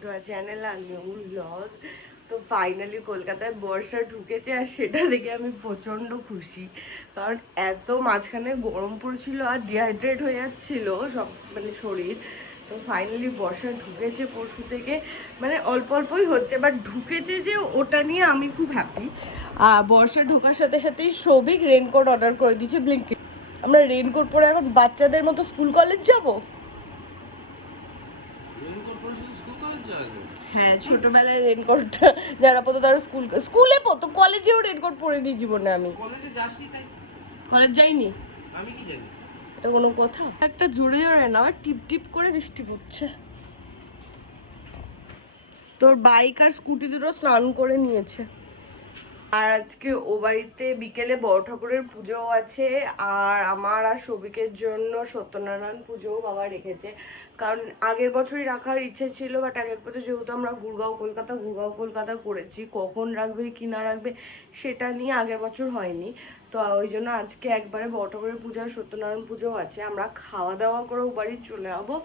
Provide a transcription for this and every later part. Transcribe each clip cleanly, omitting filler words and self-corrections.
Two our channel আর new blog. তো finally কলকাতায় বর্ষা ঢুকেছে আর সেটা দেখে আমি প্রচণ্ড খুশি, কারণ এত মাঝখানে গরম পড়ছিল আর ডিহাইড্রেট হয়ে যাচ্ছিল সব মানে শরীর। তো ফাইনালি বর্ষা ঢুকেছে পরশু থেকে, মানে অল্প অল্পই হচ্ছে বাট ঢুকেছে যে ওটা নিয়ে আমি খুব হ্যাপি। আর বর্ষা ঢোকার সাথে সাথেই সৌভিক রেনকোট অর্ডার করে দিয়েছে ব্লিঙ্কিট। আমরা রেনকোট পরে এখন বাচ্চাদের মতো স্কুল কলেজ যাবো। হ্যাঁ, ছোটবেলায় রেনকোট যারা পড়তো তারা স্কুলে পড়তো, কলেজেও রেনকোট পরিনি জীবনে। আমি কলেজে যাসনি তাই? কলেজ যাইনি, আমি কি জানি? এটা কোনো কথা? একটা জোরে জোরে না, টিপ টিপ করে বৃষ্টি পড়ছে। তোর বাইক আর স্কুটি দুটো স্নান করে নিয়েছে। আর আজকে ও বাড়িতে বিকেলে বড় ঠাকুরের পুজো আছে, আর আমার আর সৌভিকের জন্য সত্যনারায়ণ পুজোও বাবা রেখেছে। কারণ আগের বছরই রাখার ইচ্ছে ছিল, বাট আগের বছর যেহেতু আমরা গুড়গাঁও কলকাতা করেছি, কখন রাখবে কি না রাখবে সেটা নিয়ে আগের বছর হয়নি। তো ওই জন্য আজকে একবারে বড় ঠাকুরের পুজো আর সত্যনারায়ণ পুজোও আছে। আমরা খাওয়া দাওয়া করে ও বাড়ি চলে যাবো।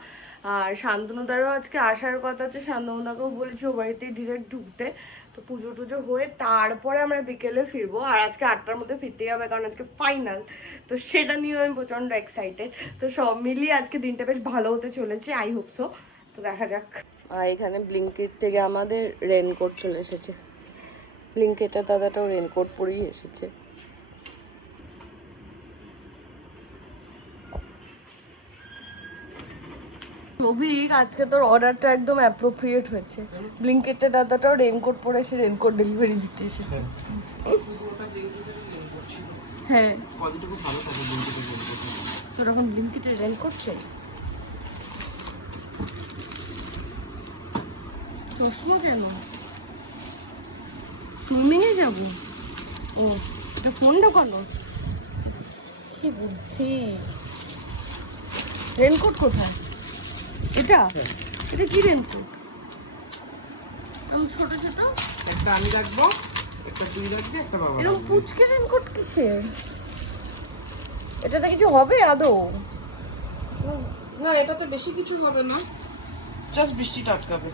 আর শান্তনুদারও আজকে আসার কথা আছে, শান্তনুদাকেও বলেছি ও বাড়িতে ডিরেক্ট ঢুকতে। তো পুজো টুজো হয়ে তারপরে আমরা বিকেলে ফিরবো। আর আজকে 8টার মধ্যে ফিরতেই হবে, কারণ আজকে ফাইনাল। তো সেটা নিয়ে আমি প্রচণ্ড এক্সাইটেড। তো সব মিলিয়ে আজকে দিনটা বেশ ভালো হতে চলেছে, আই হোপ সো। তো দেখা যাক। আর এখানে ব্লিঙ্কিট থেকে আমাদের রেনকোট চলে এসেছে। ব্লিঙ্কিটের দাদাটাও রেনকোট পরেই এসেছে। সৌভিক, আজকে তোর অর্ডারটা একদম অ্যাপ্রোপ্রিয়েট হয়েছে। ব্লিঙ্কিটের দাদাটাও রেনকোট পরে এসে রেনকোট ডেলিভারি দিতে এসেছে। হ্যাঁ, তোর এখন ব্লিঙ্কিটের রেনকোট চাই? চশমা কেন? সুইমিংয়ে যাব? ও, এটা ফোন ঢোকানো? কি বুদ্ধি! রেনকোট কোথায়? এটা এটা কি রেনকোট? ছোট ছোট একটা আমি রাখবো, একটা তুই রাখবি, একটা বাবা। এরকম পুচকে রেনকোট কিসের? এটাতে কিছু হবে আদৌ? না, এটাতে বেশি কিছু হবে না, জাস্ট বৃষ্টিটা আটকাবে।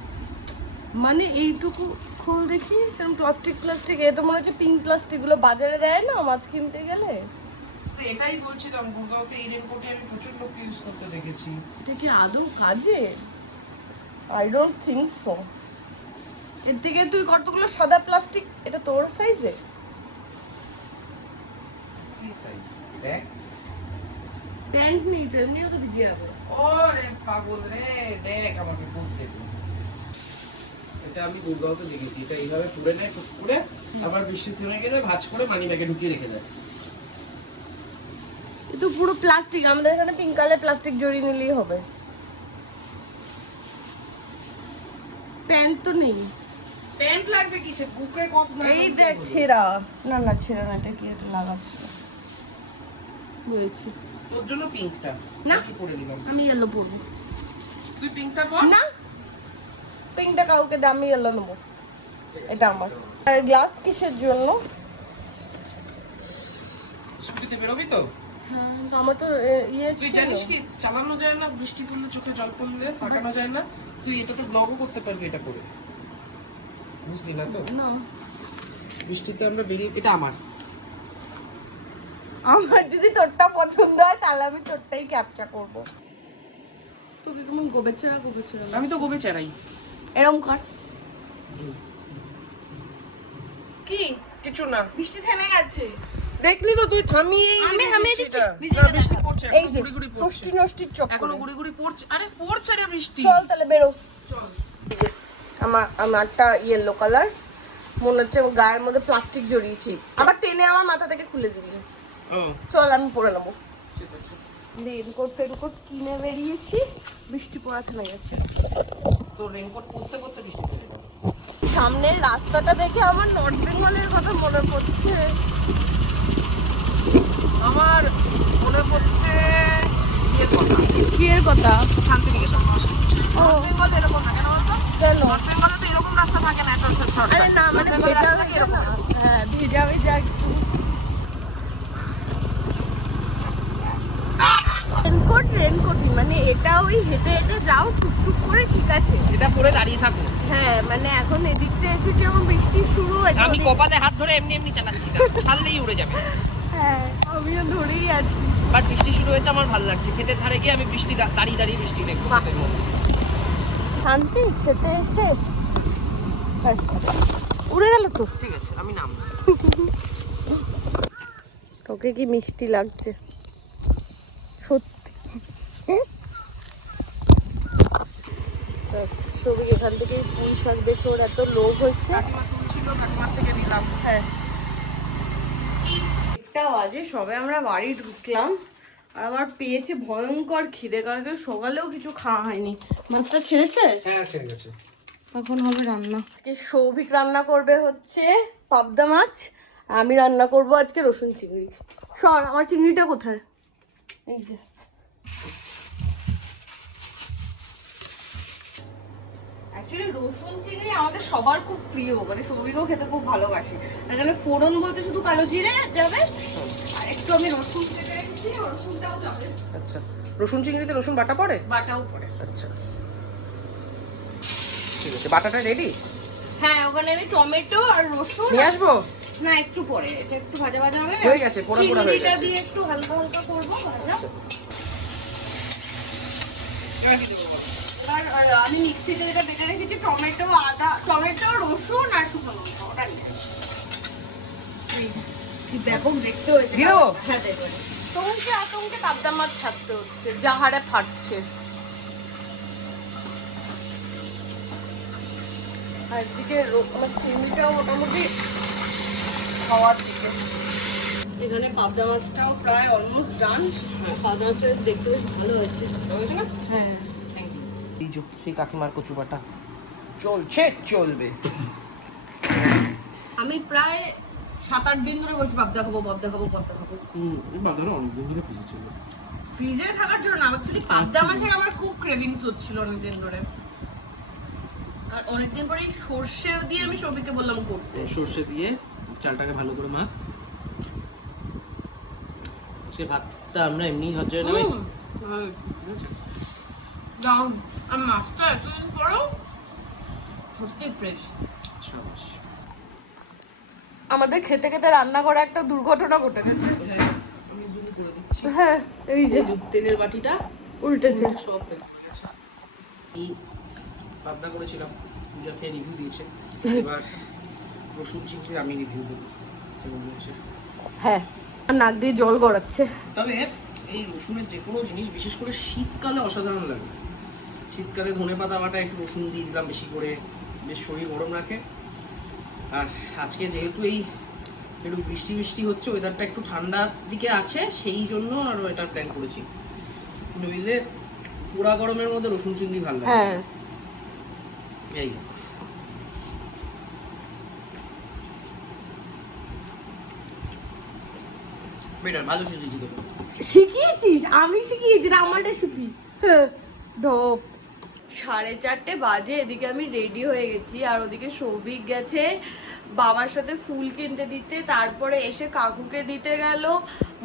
মানে এইটুকু খোল দেখি, কারণ প্লাস্টিক এ তো মনে হচ্ছে পিঙ্ক প্লাস্টিক গুলো বাজারে দেয় না মাছ কিনতে গেলে। তো এটাই বলছিলাম, গুড়গাঁওতে এই রেনকোটে আমি প্রচুর লোককে ইউজ করতে দেখেছি। এটা কি আদৌ কাজে? I don't think so. এর থেকে তুই কতগুলো সাদা প্লাস্টিক, এটা তোর সাইজে? কি সাইজ? দেখ, প্যান্ট নেই তো, এমনিও তো ভিজে যাবে। ওরে পাগল রে, দেখ আমাকে পড়তে দে। এটা আমি গুড়গাঁওতে দেখেছি, এটা এইভাবে পুড়ে নেয়, পুড়ে আবার বৃষ্টি থেমে গেলে ভাঁজ করে মানি ব্যাগে ঢুকিয়ে রেখে দেয়। এ তো পুরো প্লাস্টিক, আমাদের এখানে পিঙ্ক কালার প্লাস্টিক জড়িয়ে নিলেই হবে। প্যান্ট তো নেই। প্যান্ট লাগবে কিসে? বুকে কত না। এই দেখ ছেঁড়া। না না, ছেঁড়া না, এটা কি এটা লাগাচ্ছে? বুঝেছি। তোর জন্য পিঙ্কটা না, আমি পরে নিলাম। আমি ইয়েলো পরবো। তুই পিঙ্কটা পর না, পিঙ্কটা কাউকে দে, আমি ইয়েলো নেবো। এটা আমার। আর গ্লাস কিসের জন্য? স্কুটিতে বেরোবি তো? হ্যাঁ, তো আমার তো ইয়ে তুই ছিল। জানিস কি চালানো যায় না, বৃষ্টি পড়লে চোখে জল পড়লে তাকানো যায় না। তুই এটা তো ব্লগও করতে পারবি এটা করে, বুঝলি না তো? না, বৃষ্টিতে আমরা বেরিয়ে, এটা আমার। আমার যদি তোরটা পছন্দ হয় তাহলে আমি তোরটাই ক্যাপচার করব। তোকে কেমন গোবের ছেঁড়া আমি তো গোবে চারাই। এরকম কর। কি কিছু না, বৃষ্টি থেমে গেছে। দেখলি তো তুই থামিয়ে আমি থামিয়ে দিচ্ছি। না, বৃষ্টি পড়ছে, এই যে গুড়ি গুড়ি পড়ছে, ষষ্ঠী নষ্টির চক্করে এখনো গুড়ি গুড়ি পড়ছে। আরে পড়ছে রে বৃষ্টি। চল তাহলে বেরো। চল। আমারটা ইয়েলো কালার, মনে হচ্ছে গায়ের মধ্যে প্লাস্টিক জড়িয়েছি, আবার টেনে আমার মাথা থেকে খুলে দিবি। ও চল আমি পরে নেবো। ঠিক আছে। রেনকোট ফেনকোট কিনে বেরিয়েছি, বৃষ্টি পড়া থেমে গেছে। তো রেনকোট পরতে পরতে বৃষ্টি চলে গেল। সামনের রাস্তাটা দেখে আমার নর্থ বেঙ্গলের কথা মনে পড়ছে। আমার মনে পড়ছে ইয়ের কথা, কি এর কথা? শান্তিনিকেতন। ও, বেঙ্গল এরকম না কেন বলতো? কেন? নর্থ বেঙ্গলে তো এরকম রাস্তা থাকে না, এত আরে না, মানে ভেজা ভেজা না। হ্যাঁ, ভেজা ভেজা একটু। রেনকোটই, মানে এটা ওই হেঁটে হেঁটে যাও টুকটুক করে, ঠিক আছে, এটা পরে দাঁড়িয়ে থাকো। হ্যাঁ মানে এখন এদিকটা এসে যেমন বৃষ্টি শুরু হয়েছে, আমি কপালে হাত ধরে এমনি এমনি চালাচ্ছি, ছাড়লেই উড়ে যাবে। হ্যাঁ আমিও ধরেই আছি। বাট বৃষ্টি শুরু হয়েছে, আমার ভালো লাগছে। খেতের ধারে গিয়ে আমি বৃষ্টি দাঁড়িয়ে দাঁড়িয়ে বৃষ্টি দেখবো। শান্তি খেতে এসে উড়ে গেল তো। ঠিক আছে, আমি নাম তোকে কি মিষ্টি লাগছে সত্যি। সবই এখান থেকে পুঁই শাক দেখে ওর এত লোভ হয়েছে। কাকিমার থেকে নিলাম। হ্যাঁ, একটা বাজে সবে আমরা বাড়ি ঢুকলাম আর আমার পেয়েছে ভয়ঙ্কর খিদে, কারণ তো সকালেও কিছু খাওয়া হয়নি। মাছটা ছেড়েছে? হ্যাঁ ছেড়ে গেছে। এখন হবে রান্না। আজকে সৌভিক রান্না করবে হচ্ছে পাবদা মাছ, আমি রান্না করব আজকে রসুন চিংড়ি। সর, আমার চিংড়িটা কোথায়? এই যে। অ্যাকচুয়ালি রসুন চিংড়ি আমাদের সবার খুব প্রিয়, মানে সৌভিকও খেতে খুব ভালোবাসে। এখানে ফোড়ন বলতে শুধু কালো জিরে যাবে আর একটু আমি রসুন কেটে রেখেছি, রসুনটাও যাবে। আচ্ছা, রসুন চিংড়িতে রসুন বাটা পড়ে? বাটাও পড়ে। আচ্ছা ঠিক আছে, বাটাটা রেডি? হ্যাঁ, ওখানে আমি টমেটো আর রসুন নিয়ে আসবো? না, একটু পরে, এটা একটু ভাজা ভাজা হবে। হয়ে গেছে, পোড়া পোড়া হয়ে চিংড়িটা গেছে। দিয়ে একটু হালকা হালকা করবো ভাজা। এবার আমি মিক্সিতে যেটা বেটে রেখেছি, টমেটো, আদা, টমেটো, রসুন আর শুকনো লঙ্কা, ওটা নিয়ে আসি। কি ব্যাপক দেখতে হয়েছে। দিও? হ্যাঁ দেবো। তোমাকে আতঙ্কে পাবদা মাছ ছাড়তে হচ্ছে, জাহারে ফাটছে। আর এদিকে আমার চিংড়িটাও মোটামুটি খাওয়ার দিকে। এখানে পাবদা মাছটাও প্রায় অলমোস্ট ডান। পাবদা মাছটা বেশ দেখতে বেশ ভালো হয়েছে। হয়েছে না? হ্যাঁ, থ্যাংক ইউ। এই যে সেই কাকিমার কচু বাটা চলছে, চলবে। আমি প্রায় 7-8 দিন ধরে বলছি পাবদা খাবো, পাবদা খাবো, পাবদা খাবো। বাজারে অনেকদিন ধরে ফ্রিজে ছিল। ফ্রিজে থাকার জন্য না, অ্যাকচুয়ালি পাবদা মাছের আমার খুব ক্রেভিংস হচ্ছিল অনেকদিন ধরে। আর অনেকদিন পরে এই সর্ষে দিয়ে আমি সবিকে বললাম করতে। সর্ষে দিয়ে চালটাকে ভালো করে মাখ। সে ভাতটা আমরা এমনি ঘর জন্য নেই। যাও, আর মাছটা এতদিন পরেও সত্যি ফ্রেশ। সাবাস। আমাদের খেতে খেতে রান্না করে একটা দুর্ঘটনা ঘটে গেছে। হ্যাঁ, আমি জুম করে দিচ্ছি। হ্যাঁ, এই যে তেলের বাটিটা উল্টেছে। সব তেল পড়ে গেছে। এই পাবদা করেছিলাম, পূজা খেয়ে রিভিউ দিয়েছে। এবার রসুন চিংড়ি আমি রিভিউ দেবো কেমন হয়েছে। হ্যাঁ, নাক দিয়ে জল গড়াচ্ছে। তবে এই রসুনের যে কোনো জিনিস বিশেষ করে শীতকালে অসাধারণ লাগে। শীতকালে ধনেপাতা বাটা একটু রসুন দিয়ে দিলাম বেশি করে, বেশ শরীর গরম রাখে। আর আজকে যেহেতু এই একটু বৃষ্টি বৃষ্টি হচ্ছে, ওয়েদারটা একটু ঠান্ডার দিকে আছে, সেই জন্য আরও এটা প্ল্যান করেছি। নইলে পোড়া গরমের মধ্যে রসুন চিংড়ি ভালো লাগে। হ্যাঁ, এই বেটার ভালো শিখেছি তো। শিখিয়েছিস? আমি শিখিয়েছি, এটা আমার রেসিপি। ঢোপ। 4:30 বাজে, এদিকে আমি রেডি হয়ে গেছি আর ওদিকে সৌভিক গেছে বাবার সাথে ফুল কিনতে দিতে, তারপরে এসে কাকুকে দিতে গেল।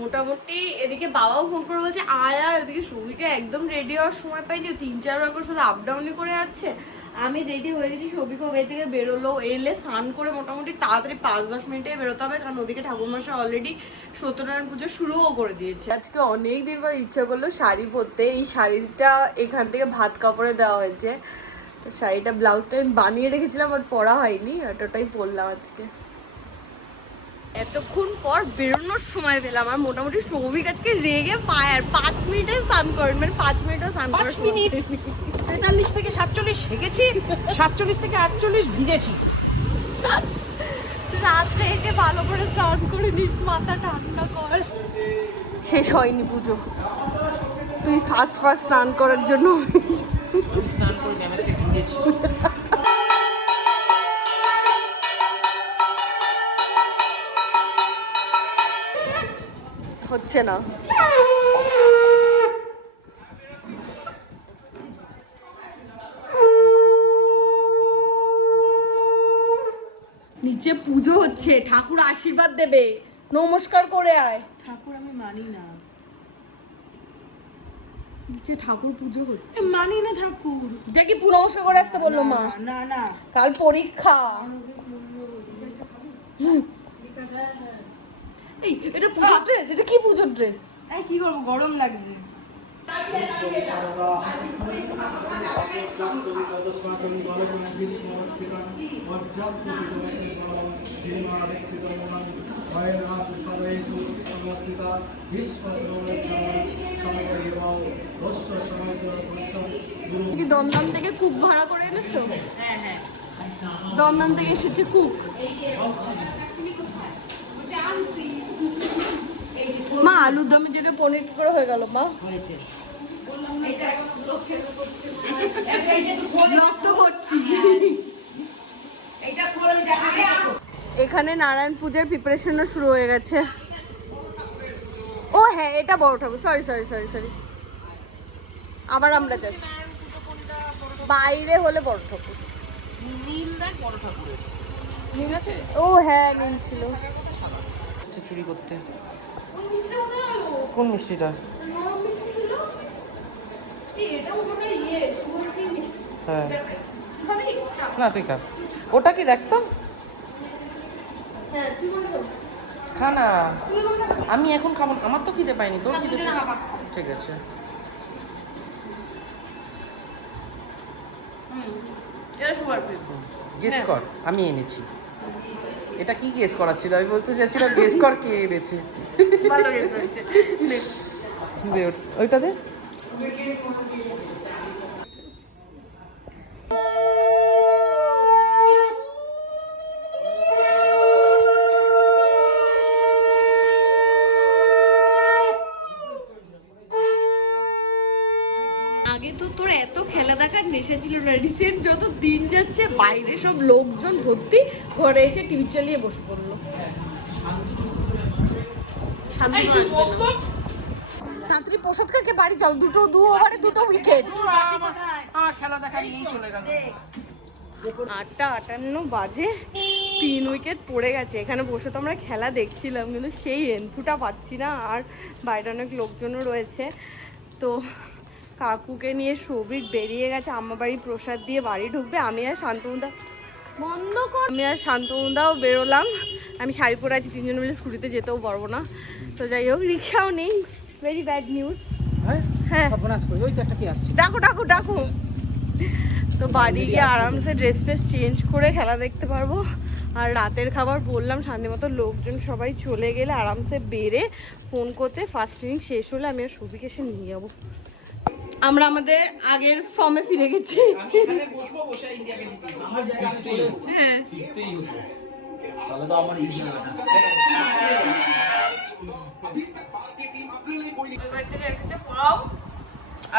মোটামুটি এদিকে বাবাও ফোন করে বলছে আয়া, এদিকে সৌভিকে একদম রেডি হওয়ার সময় পাইনি, 3-4 বার করে শুধু আপ ডাউনই করে যাচ্ছে। আমি রেডি হয়ে গেছি, সৌভিকও বাড়ি থেকে বেরোলো, এলে স্নান করে মোটামুটি তাড়াতাড়ি 5-10 মিনিটে বেরোতে হবে, কারণ ওদিকে ঠাকুরমশাই অলরেডি সত্যনারায়ণ পুজো শুরুও করে দিয়েছে। আজকে অনেক দিন পর ইচ্ছা করলো শাড়ি পরতে। এই শাড়িটা এখান থেকে ভাত কাপড়ে দেওয়া হয়েছে, তো শাড়িটা ব্লাউজটা আমি বানিয়ে রেখেছিলাম বাট পরা হয়নি, ওটাই পরলাম আজকে। এতক্ষণ পর বেরোনোর সময় পেলাম, আর মোটামুটি সৌভিক আজকে রেগে পায়, আর 5 মিনিটে স্নান করেন, মানে 5 মিনিটও স্নান করার 43 থেকে 47 হেগেছি, 47 থেকে 48 ভিজেছি। রাত্রে এসে ভালো করে স্নান করে নিস, মাথা ঠান্ডা কর। শেষ হয়নি পুজো, তুই ফার্স্ট স্নান করার জন্য স্নান করে ড্যামেজকে ভিজেছি। হচ্ছে না। নিচে পুজো হচ্ছে, ঠাকুর আশীর্বাদ দেবে, নমস্কার করে আয়। ঠাকুর আমি মানি না। নিচে ঠাকুর পুজো হচ্ছে। মানি না ঠাকুর। যে কি নমস্কার করে আসতে বললো মা। না না কাল পরীক্ষা। এই এটা পুজোর ড্রেস, এটা কি পুজোর ড্রেস? এই কি করবো, গরম লাগছে। কি দমদম থেকে কুক ভাড়া করে এনেছো? হ্যাঁ হ্যাঁ, দমদম থেকে এসেছে কুক। মা আলুর দমে জায়গায় পনির কি করে হয়ে গেল মা? হয়েছে। রক্ত করছি। এখানে নারায়ণ পূজার প্রিপারেশনও শুরু হয়ে গেছে। ও হ্যাঁ, এটা বড় ঠাকুর। সরি সরি সরি সরি, আবার আমরা যাচ্ছি। বাইরে হলে বড় ঠাকুর। নীল দেখ বড় ঠাকুরের, ঠিক আছে। ও হ্যাঁ, নীল ছিল। চুরি করতে। কোন মিষ্টিটা? হ্যাঁ না, তুই খা। ওটা কি দেখ তো, খা না। আমি এখন খাবো, আমার তো খিদে পাইনি, তোর খিদে পেয়েছে? ঠিক আছে। গেস কর, আমি এনেছি। এটা কি গেস করার ছিল? আমি বলতে চাইছিলাম গেস কর কে এনেছে। ভালো গেছে হয়েছে। দে ওইটা দে। আগে তো তোর এত খেলা দেখার নেশা ছিল না, রিসেন্ট যত দিন যাচ্ছে বাইরে সব লোকজন ভর্তি, ঘরে এসে টিভি চালিয়ে বসে পড়লো। শান্তি প্রসাদ কাকে বাড়ি চল, দু ওভারে 2 উইকেট। আমার খেলা দেখা নিয়েই চলে গেল। 8:58 বাজে, 3 উইকেট পড়ে গেছে। এখানে বসে তো আমরা খেলা দেখছিলাম, কিন্তু সেই এন্থুটা পাচ্ছি না। আর বাইরে অনেক লোকজনও রয়েছে। তো কাকুকে নিয়ে সৌভিক বেরিয়ে গেছে আম্মা বাড়ি প্রসাদ দিয়ে বাড়ি ঢুকবে। আমি আর শান্তনুদাও বেরোলাম। আমি শাড়ি পরে আছি, 3 জন মিলে স্কুটিতে যেতেও পারবো না। তো যাই হোক, রিক্সাও নেই। Very bad news. হ্যাঁ ডাকো ডাকো ডাকো। তো বাড়ি গিয়ে আরামসে ড্রেস ফ্রেস চেঞ্জ করে খেলা দেখতে পারবো। আর রাতের খাবার বললাম শান্তি মতো লোকজন সবাই চলে গেলে আরামসে বেরে ফোন করতে, ফার্স্ট ইনিং শেষ হলে আমি আর সৌভিক এসে নিয়ে যাবো। আমরা আমাদের আগের ফর্মে ফিরে গেছি। এখানে বসবো, বসে ইন্ডিয়াকে জিতিয়ে আমার জায়গা আমি চলে এসেছি। হ্যাঁ তাহলে তো আমার এই জায়গাটা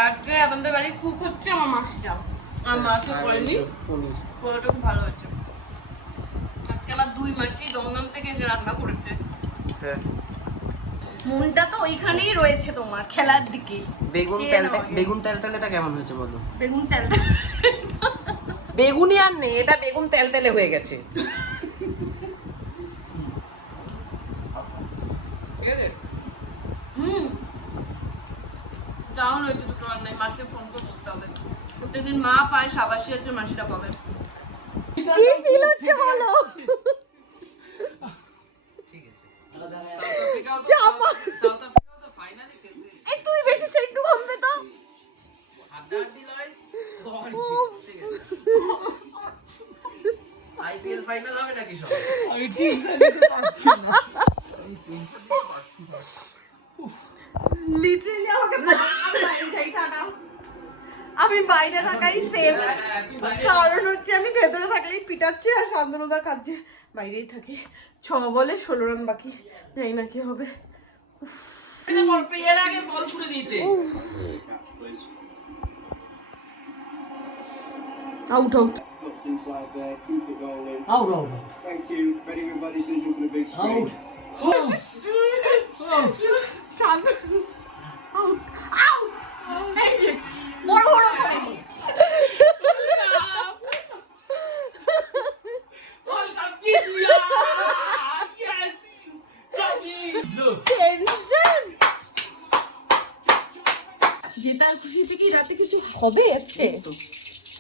আজকে আমাদের বাড়ি কুক হচ্ছে আমার মাসিটা। আমার মাকে করেনি, পোলাওটা খুব ভালো হয়েছে। আজকে আমার 2 মাসি দমদম থেকে এসে রান্না করেছে। হ্যাঁ, মনটা তো ওইখানেই রয়েছে তোমার, খেলার দিকে। বেগুন তেলতেলেটা কেমন হয়েছে বলো? বেগুন তেল বেগুনি আর নেই, এটা বেগুন তেলতেলে হয়ে গেছে। ঠিক আছে। ডাউন হয়েছে দুটো রান্নায়। মাসে ফোন করে বলতে হবে, প্রত্যেকদিন মা পায়, সাবাসী আছে, মাসিটা পাবে। কি ফিল হচ্ছে বলো? ঠিক আছে। সাউথ আফ্রিকা তো ফাইনালে খেলতে। এই তুমি বেশি সেটু কমবে তো। হাড্ডাহাড্ডি লড়াই তো হচ্ছে। ঠিক আছে। আইপিএল ফাইনাল হবে নাকি সব? আমি টেনশন নিতে পারছি না। লিটারালি আমাকে বাইরে যাই টাটা। আমি বাইরে থাকাই সেম, কারণ হচ্ছে আমি ভেতরে থাকলেই পিটাচ্ছে আর শান্তনুদা খাচ্ছে। বাইরেই থাকি। 6 বলে 16 রান বাকি, জানি না কি হবে। এর আগে বল ছুড়ে দিয়েছে। Out out inside there, keep it rolling. Out. Thank you. Ready with my decision for the big screen. Shantanu out out. এই যে বড় বড় টেনশন। জেতার খুশিতে কি রাতে কিছু হবে আজকে তো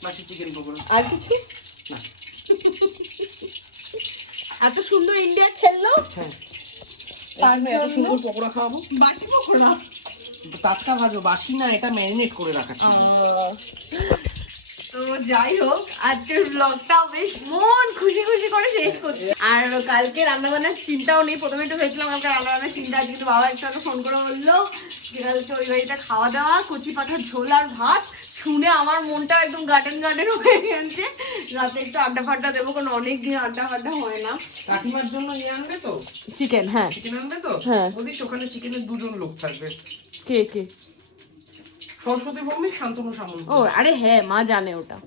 বাসি চিকেন পকোড়া। আর কিছু না। এত সুন্দর ইন্ডিয়া খেললো হ্যাঁ তার এত জন্য? সুন্দর পকোড়া খাওয়াবো। বাসি পকোড়া টাটকা ভাজো, বাসি না, এটা ম্যারিনেট করে রাখা ছিল। তো যাই হোক আজকের ব্লগটা বেশ মন খুশি খুশি করে শেষ করছি। আর কালকে রান্না বান্নার চিন্তাও নেই। প্রথমে একটু ভেবেছিলাম কালকে রান্না বান্নার চিন্তা আছে, কিন্তু বাবা একটু আগে ফোন করে বললো যে কালকে ওই বাড়িতে খাওয়া দাওয়া, কচি পাঠার ঝোল আর ভাত। শুনে আমার মনটা একদম গার্ডেন গার্ডেন হয়ে গেছে। রাতে একটু আড্ডা ফাড্ডা দেবো, কারণ অনেকদিন আড্ডা ফাড্ডা হয় না। কাকিমার জন্য নিয়ে আনবে তো? চিকেন, হ্যাঁ। চিকেন আনবে তো? হ্যাঁ। বলিস ওখানে চিকেনের 2 জন লোক থাকবে। কে কে? সরস্বতী ভৌমিক, শান্তনু সামন্ত। ও আরে হ্যাঁ, মা জানে ওটা।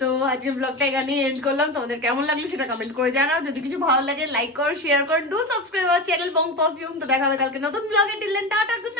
তো আজকে ব্লগটা এখানেই এন্ড করলাম। তোমাদের কেমন লাগলো সেটা কমেন্ট করে জানাও। যদি কিছু ভালো লাগে লাইক করো, শেয়ার করো, do subscribe our channel Bong perfume. তো দেখা হবে কালকে নতুন ব্লগে। Till then tata, good